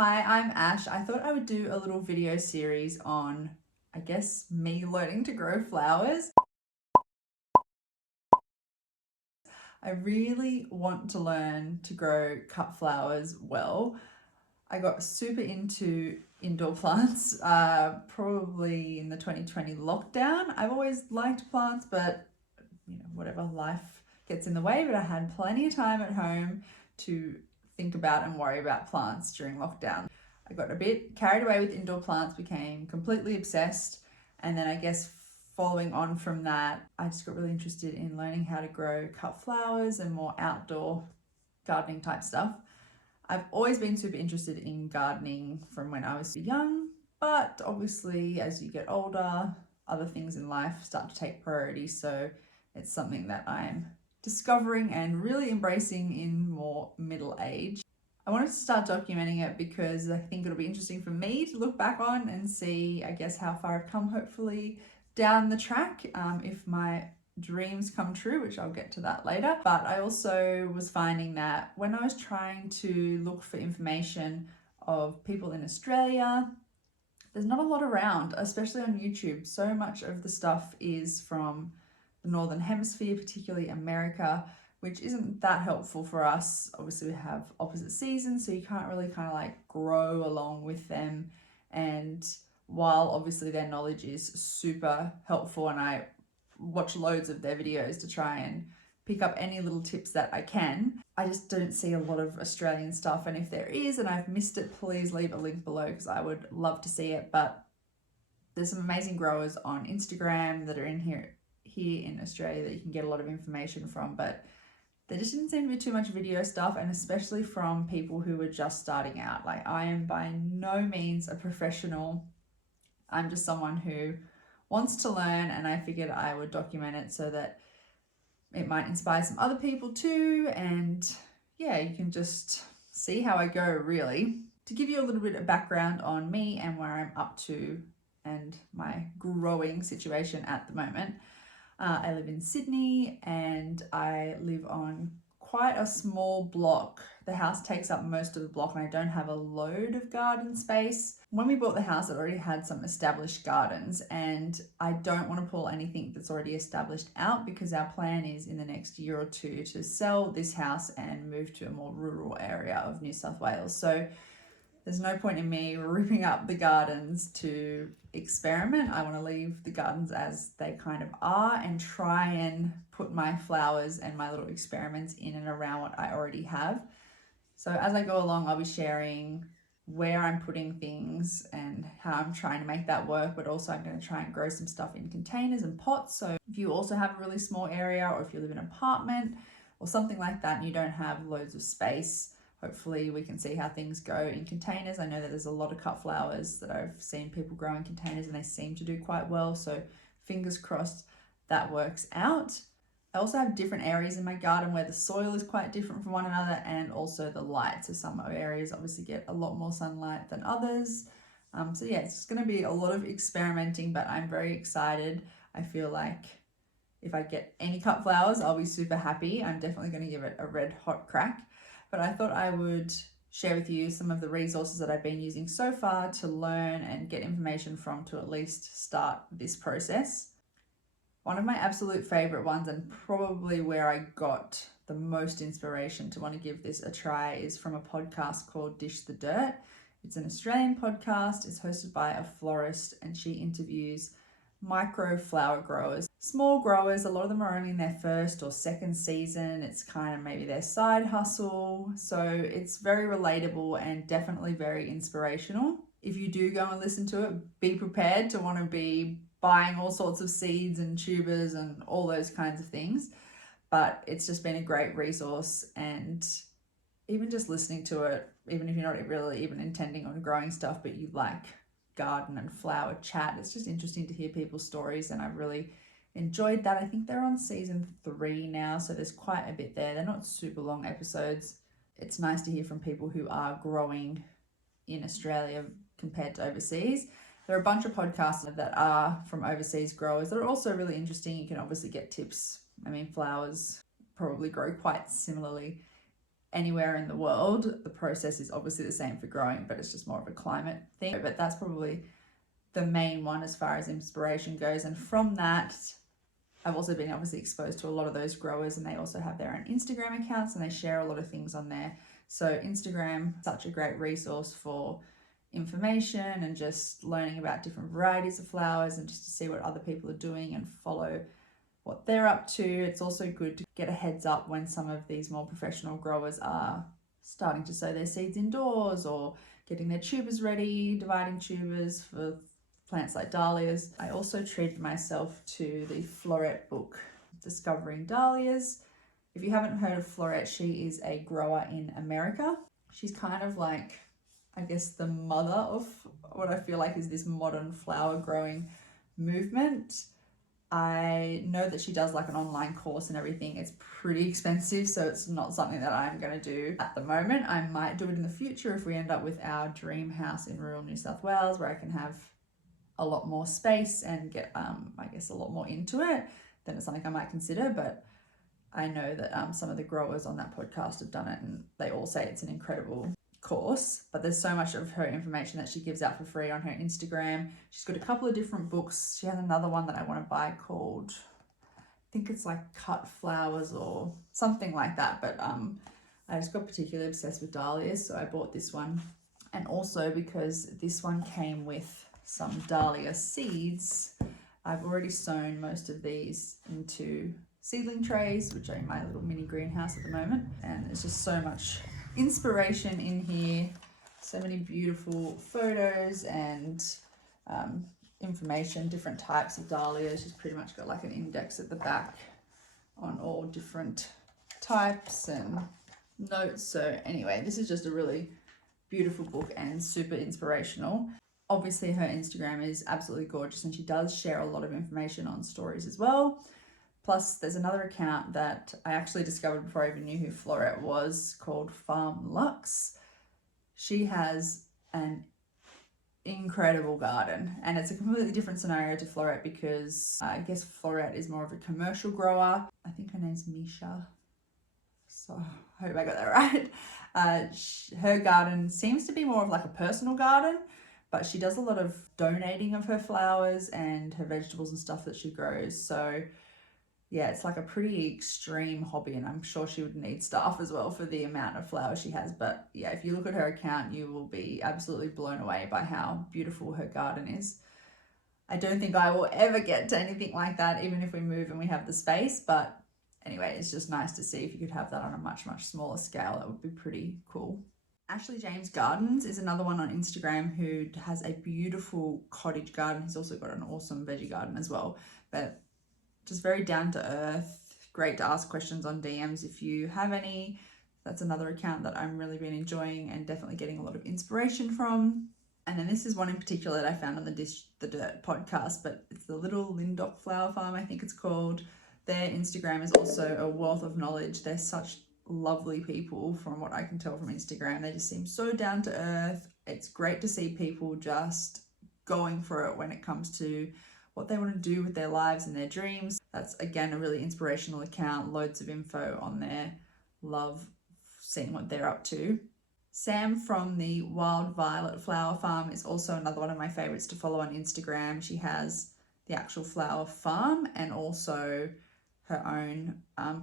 Hi, I'm Ash. I thought I would do a little video series on, I guess, me learning to grow flowers. I really want to learn to grow cut flowers well. I got super into indoor plants probably in the 2020 lockdown. I've always liked plants, but whatever, life gets in the way, but I had plenty of time at home to think about and worry about plants during lockdown. I got a bit carried away with indoor plants, became completely obsessed, and then I guess following on from that, I just got really interested in learning how to grow cut flowers and more outdoor gardening type stuff. I've always been super interested in gardening from when I was young, but obviously as you get older, other things in life start to take priority, so it's something that I'm discovering and really embracing in more middle age. I wanted to start documenting it because I think it'll be interesting for me to look back on and see, I guess, how far I've come, hopefully, down the track, if my dreams come true, which I'll get to that later. But I also was finding that when I was trying to look for information of people in Australia, there's not a lot around, especially on YouTube. So much of the stuff is from the Northern Hemisphere, particularly America, which isn't that helpful for us. Obviously we have opposite seasons, so you can't really kind of like grow along with them. And while obviously their knowledge is super helpful and I watch loads of their videos to try and pick up any little tips that I can, I just don't see a lot of Australian stuff. And if there is and I've missed it, please leave a link below because I would love to see it. But there's some amazing growers on Instagram that are in here in Australia that you can get a lot of information from, but there just didn't seem to be too much video stuff, and especially from people who were just starting out. Like, I am by no means a professional. I'm just someone who wants to learn, and I figured I would document it so that it might inspire some other people too. And yeah, you can just see how I go, really. To give you a little bit of background on me and where I'm up to and my growing situation at the moment. I live in Sydney and I live on quite a small block. The house takes up most of the block and I don't have a load of garden space. When we bought the house, it already had some established gardens, and I don't want to pull anything that's already established out because our plan is in the next year or two to sell this house and move to a more rural area of New South Wales. So there's no point in me ripping up the gardens to experiment. I want to leave the gardens as they kind of are and try and put my flowers and my little experiments in and around what I already have. So as I go along, I'll be sharing where I'm putting things and how I'm trying to make that work, but also I'm going to try and grow some stuff in containers and pots. So if you also have a really small area, or if you live in an apartment or something like that and you don't have loads of space, hopefully we can see how things go in containers. I know that there's a lot of cut flowers that I've seen people grow in containers and they seem to do quite well. So fingers crossed that works out. I also have different areas in my garden where the soil is quite different from one another, and also the light. So some areas obviously get a lot more sunlight than others. So yeah, it's going to be a lot of experimenting, but I'm very excited. I feel like if I get any cut flowers, I'll be super happy. I'm definitely going to give it a red hot crack. But I thought I would share with you some of the resources that I've been using so far to learn and get information from to at least start this process. One of my absolute favorite ones, and probably where I got the most inspiration to want to give this a try, is from a podcast called Dish the Dirt. It's an Australian podcast. It's hosted by a florist and she interviews micro flower growers, small growers. A lot of them are only in their first or second season. It's kind of maybe their side hustle. So it's very relatable and definitely very inspirational. If you do go and listen to it, be prepared to want to be buying all sorts of seeds and tubers and all those kinds of things. But it's just been a great resource, and even just listening to it, even if you're not really even intending on growing stuff, but you like garden and flower chat, it's just interesting to hear people's stories, and I've really enjoyed that. I think they're on season 3 now, so there's quite a bit there. They're not super long episodes. It's nice to hear from people who are growing in Australia compared to overseas. There are a bunch of podcasts that are from overseas growers that are also really interesting. You can obviously get tips. I mean, flowers probably grow quite similarly anywhere in the world. The process is obviously the same for growing, but it's just more of a climate thing. But that's probably the main one as far as inspiration goes. And from that, I've also been obviously exposed to a lot of those growers, and they also have their own Instagram accounts and they share a lot of things on there. So Instagram, such a great resource for information and just learning about different varieties of flowers and just to see what other people are doing and follow what they're up to. It's also good to get a heads up when some of these more professional growers are starting to sow their seeds indoors or getting their tubers ready, dividing tubers for plants like dahlias. I also treated myself to the Florette book, Discovering Dahlias. If you haven't heard of Florette, she is a grower in America. She's kind of like, I guess, the mother of what I feel like is this modern flower growing movement. I know that she does like an online course and everything. It's pretty expensive, so it's not something that I'm going to do at the moment. I might do it in the future if we end up with our dream house in rural New South Wales, where I can have a lot more space and get, I guess, a lot more into it. Then it's something I might consider. But I know that some of the growers on that podcast have done it, and they all say it's an incredible course. But there's so much of her information that she gives out for free on her Instagram. She's got a couple of different books. She has another one that I want to buy called, I think it's like Cut Flowers or something like that. But I just got particularly obsessed with dahlias, so I bought this one. And also because this one came with some dahlia seeds, I've already sown most of these into seedling trays, which are in my little mini greenhouse at the moment. And there's just so much inspiration in here, so many beautiful photos and information, different types of dahlias. She's pretty much got like an index at the back on all different types and notes. So anyway, this is just a really beautiful book and super inspirational. Obviously her Instagram is absolutely gorgeous, and she does share a lot of information on stories as well. Plus there's another account that I actually discovered before I even knew who Florette was, called Farm Lux. She has an incredible garden, and it's a completely different scenario to Florette because I guess Florette is more of a commercial grower. I think her name's Misha, so I hope I got that right. Her garden seems to be more of like a personal garden, but she does a lot of donating of her flowers and her vegetables and stuff that she grows. So yeah, it's like a pretty extreme hobby, and I'm sure she would need staff as well for the amount of flowers she has. But yeah, if you look at her account, you will be absolutely blown away by how beautiful her garden is. I don't think I will ever get to anything like that, even if we move and we have the space. But anyway, it's just nice to see if you could have that on a much, much smaller scale. That would be pretty cool. Ashley James Gardens is another one on Instagram who has a beautiful cottage garden. He's also got an awesome veggie garden as well, but just very down to earth. Great to ask questions on DMs if you have any. That's another account that I'm really been enjoying and definitely getting a lot of inspiration from. And then this is one in particular that I found on the Dish the Dirt podcast, but it's the Little Lindock Flower Farm, I think it's called. Their Instagram is also a wealth of knowledge. They're such lovely people from what I can tell from Instagram. They just seem so down to earth. It's great to see people just going for it when it comes to what they want to do with their lives and their dreams. That's again a really inspirational account, loads of info on there. Love seeing what they're up to. Sam from the Wild Violet Flower Farm is also another one of my favorites to follow on Instagram. She has the actual flower farm and also her own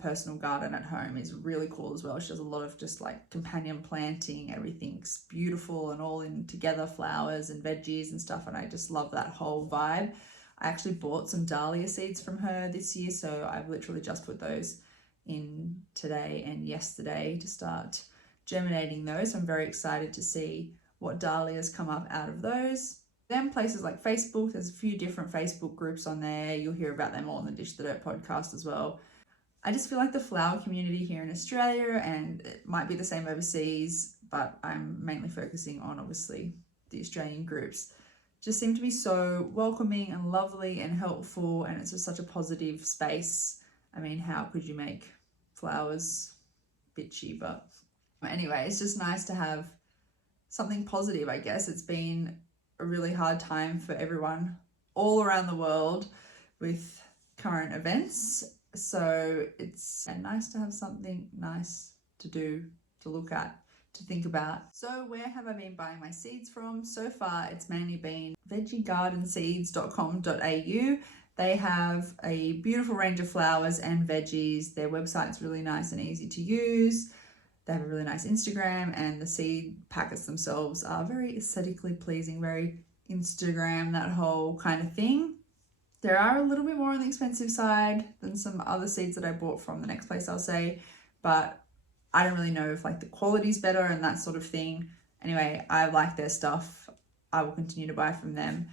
personal garden at home is really cool as well. She does a lot of just like companion planting. Everything's beautiful and all in together, flowers and veggies and stuff, and I just love that whole vibe. I actually bought some dahlia seeds from her this year, so I've literally just put those in today and yesterday to start germinating those. I'm very excited to see what dahlias come up out of those. Then places like Facebook, there's a few different Facebook groups on there. You'll hear about them all on the Dish the Dirt podcast as well. I just feel like the flower community here in Australia, and it might be the same overseas, but I'm mainly focusing on obviously the Australian groups, just seem to be so welcoming and lovely and helpful, and it's just such a positive space. I mean, how could you make flowers bitchy? But anyway, it's just nice to have something positive, I guess. It's been a really hard time for everyone all around the world with current events, so it's nice to have something nice to do to look at, to think about. So where have I been buying my seeds from? So far, it's mainly been veggiegardenseeds.com.au. They have a beautiful range of flowers and veggies. Their website's really nice and easy to use. They have a really nice Instagram, and the seed packets themselves are very aesthetically pleasing, very Instagram, that whole kind of thing. There are a little bit more on the expensive side than some other seeds that I bought from the next place, I'll say, but I don't really know if like the quality's better and that sort of thing. Anyway, I like their stuff. I will continue to buy from them.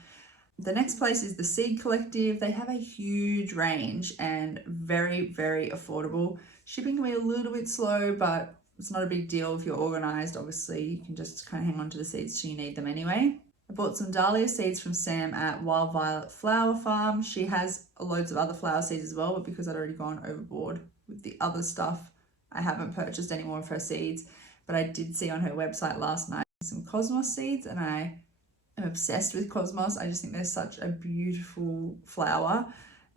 The next place is the Seed Collective. They have a huge range and very, very affordable. Shipping can be a little bit slow, but it's not a big deal if you're organized. Obviously, you can just kind of hang on to the seeds till you need them anyway. I bought some Dahlia seeds from Sam at Wild Violet Flower Farm. She has loads of other flower seeds as well, but because I'd already gone overboard with the other stuff, I haven't purchased any more of her seeds. But I did see on her website last night some cosmos seeds, and I am obsessed with cosmos. I just think they're such a beautiful flower,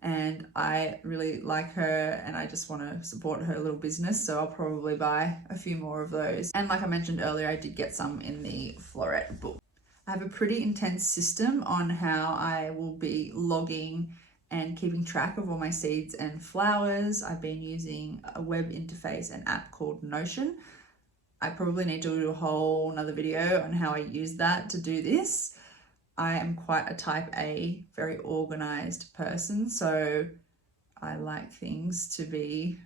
and I really like her, and I just want to support her little business, so I'll probably buy a few more of those. And like I mentioned earlier, I did get some in the Floret book. I have a pretty intense system on how I will be logging and keeping track of all my seeds and flowers. I've been using a web interface and app called Notion. I probably need to do a whole another video on how I use that to do this. I am quite a type A, very organized person, so I like things to be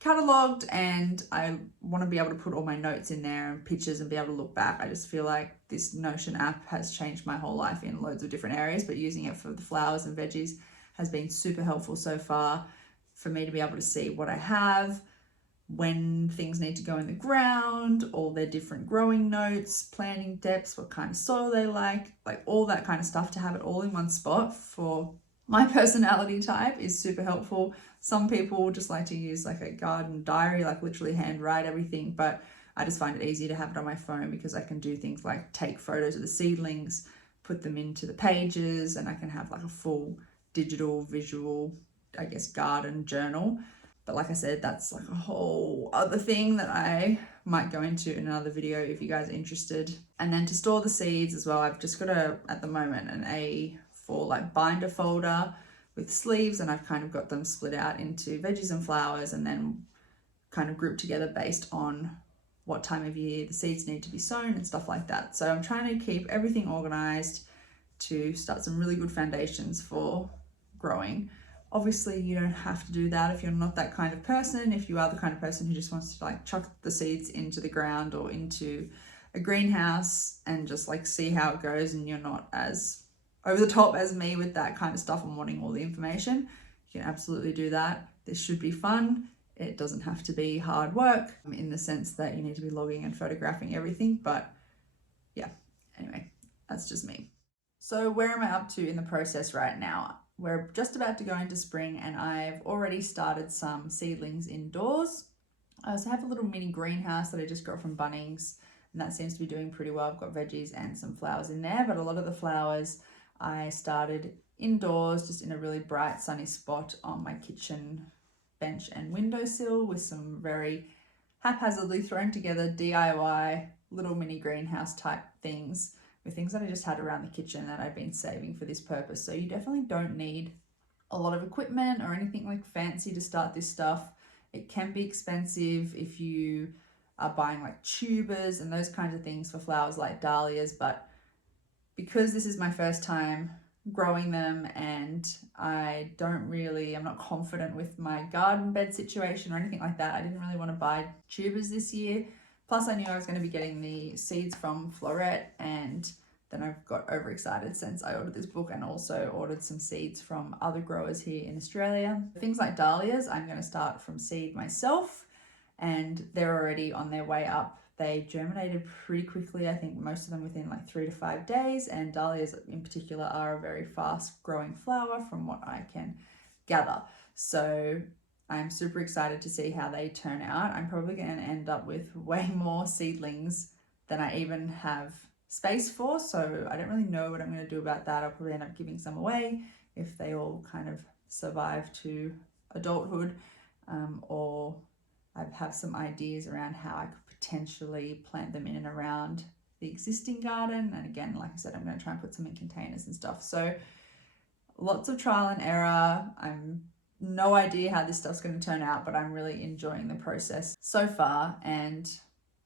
catalogued, and I want to be able to put all my notes in there and pictures and be able to look back. I just feel like this Notion app has changed my whole life in loads of different areas, but using it for the flowers and veggies has been super helpful so far for me to be able to see what I have, when things need to go in the ground, all their different growing notes, planting depths, what kind of soil they like all that kind of stuff. To have it all in one spot for my personality type is super helpful. Some people just like to use like a garden diary, like literally handwrite everything, but I just find it easy to have it on my phone because I can do things like take photos of the seedlings, put them into the pages, and I can have like a full digital visual, I guess, garden journal. But like I said, that's like a whole other thing that I might go into in another video if you guys are interested. And then to store the seeds as well, I've just got at the moment, an A4 like binder folder with sleeves, and I've kind of got them split out into veggies and flowers, and then kind of grouped together based on what time of year the seeds need to be sown and stuff like that. So I'm trying to keep everything organized to start some really good foundations for growing. Obviously, you don't have to do that if you're not that kind of person. If you are the kind of person who just wants to like chuck the seeds into the ground or into a greenhouse and just like see how it goes, and you're not as over the top as me with that kind of stuff and wanting all the information, you can absolutely do that. This should be fun. It doesn't have to be hard work in the sense that you need to be logging and photographing everything, but yeah, anyway, that's just me. So where am I up to in the process right now? We're just about to go into spring, and I've already started some seedlings indoors. I also have a little mini greenhouse that I just got from Bunnings, and that seems to be doing pretty well. I've got veggies and some flowers in there, but a lot of the flowers I started indoors, just in a really bright sunny spot on my kitchen bench and windowsill with some very haphazardly thrown together DIY little mini greenhouse type things, with things that I just had around the kitchen that I've been saving for this purpose. So you definitely don't need a lot of equipment or anything like fancy to start this stuff. It can be expensive if you are buying like tubers and those kinds of things for flowers like dahlias, but because this is my first time growing them, and I'm not confident with my garden bed situation or anything like that, I didn't really want to buy tubers this year. Plus I knew I was going to be getting the seeds from Floret, and then I've got overexcited since I ordered this book and also ordered some seeds from other growers here in Australia. Things like dahlias, I'm going to start from seed myself, and they're already on their way up. They germinated pretty quickly, I think most of them within like 3 to 5 days, and dahlias in particular are a very fast growing flower from what I can gather. So I'm super excited to see how they turn out. I'm probably going to end up with way more seedlings than I even have space for, so I don't really know what I'm going to do about that. I'll probably end up giving some away if they all kind of survive to adulthood, or I have some ideas around how I could potentially plant them in and around the existing garden. And again, like I said, I'm going to try and put some in containers and stuff. So lots of trial and error. I'm no idea how this stuff's going to turn out, but I'm really enjoying the process so far. And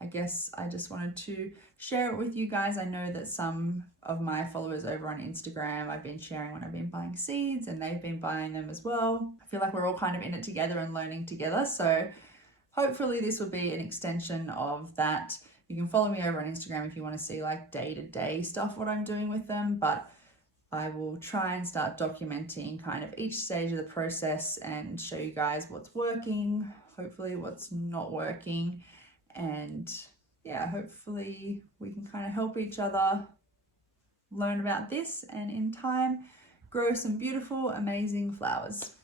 I guess I just wanted to share it with you guys. I know that some of my followers over on Instagram, I've been sharing when I've been buying seeds and they've been buying them as well. I feel like we're all kind of in it together and learning together. So hopefully this will be an extension of that. You can follow me over on Instagram if you want to see like day-to-day stuff, what I'm doing with them, but I will try and start documenting kind of each stage of the process and show you guys what's working, hopefully what's not working, and yeah, hopefully we can kind of help each other learn about this and in time grow some beautiful, amazing flowers.